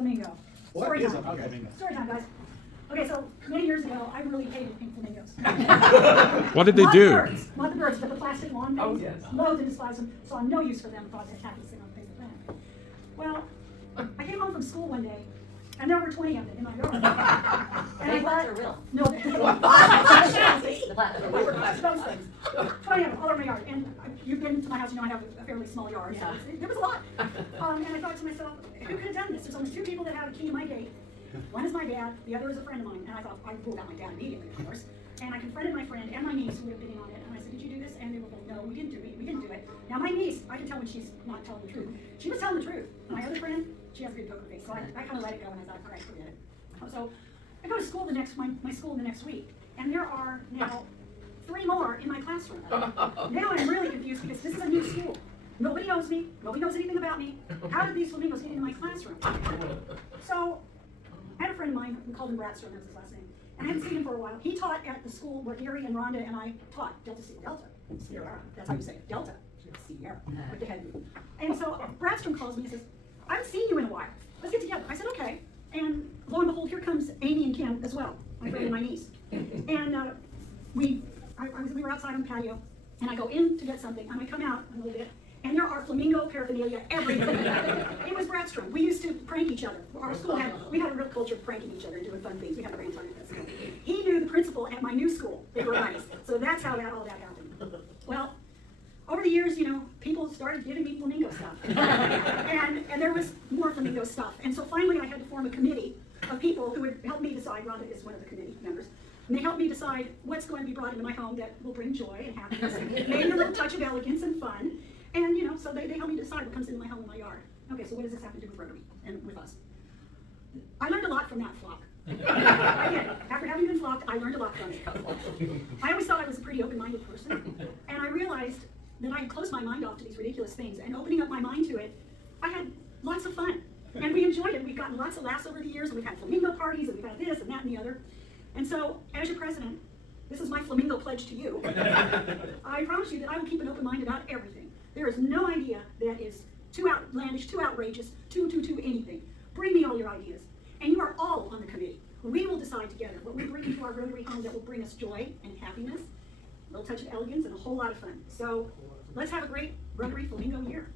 Flamingo. What Story is time. a flamingo? Story time, guys. Okay, so many years ago, I really hated pink flamingos. What did they Not do? the birds, not the birds, but the plastic lawn things. Oh, yes. Loathed and despised them, saw no use for them, thought they're happiest thing on the face of the planet. Well, I came home from school one day, and there were 20 of them in my yard. And I Fake ones thought, or real? no, The plastic. those things. 20 of them all over my yard. And you've been to my house, you know I have a fairly small yard, so there was a lot. And I thought to myself, who could have done this? There's only two people that have a key to my gate. One is my dad, the other is a friend of mine. And I thought, I ruled out my dad immediately, of course. And I confronted my friend and my niece who would have been in on it. And I said, did you do this? And they were both, no, we didn't do it. We didn't do it. Now my niece, I can tell when she's not telling the truth. She was telling the truth. My other friend, she has a good poker face. So I kind of let it go and I thought, all right, forget it. So I go to school my school the next week. And there are now 3 more in my classroom. Now I'm really confused because this is a new school. Nobody knows me. Nobody knows anything about me. How did these flamingos get into my classroom? So I had a friend of mine who called him Bradstrom, that was his last name. And I hadn't seen him for a while. He taught at the school where Gary and Rhonda and I taught, Delta, Sierra. That's how you say it, Delta, Sierra, with the head move. And so Bradstrom calls me and says, I haven't seen you in a while. Let's get together. I said, okay. And lo and behold, here comes Amy and Kim as well, my friend and my niece. And we were outside on the patio, and I go in to get something, and I come out a little bit, and there are flamingo paraphernalia everywhere. It was Bradstrom. We used to prank each other. Our school we had a real culture of pranking each other and doing fun things. We had a grand time at that school. He knew the principal at my new school. They were nice. So that's how all that happened. Well, over the years, people started giving me flamingo stuff. and there was more flamingo stuff. And so finally I had to form a committee of people who would help me decide. Rhonda is one of the committee members. And they helped me decide what's going to be brought into my home that will bring joy and happiness, and maybe a little touch of elegance and fun. And so they helped me decide what comes into my home and my yard. Okay, so what does this have to do with Rotary and with us? I learned a lot from that flock. I did. After having been flocked, I learned a lot from it. I always thought I was a pretty open-minded person, and I realized that I had closed my mind off to these ridiculous things, and opening up my mind to it, I had lots of fun. And we enjoyed it. We've gotten lots of laughs over the years, and we've had flamingo parties, and we've had this and that and the other. And so, as your president, this is my flamingo pledge to you. I promise you that I will keep an open mind about everything. There is no idea that is too outlandish, too outrageous, too anything. Bring me all your ideas. And you are all on the committee. We will decide together what we bring into our Rotary home that will bring us joy and happiness, a little touch of elegance, and a whole lot of fun. So let's have a great Rotary Flamingo year.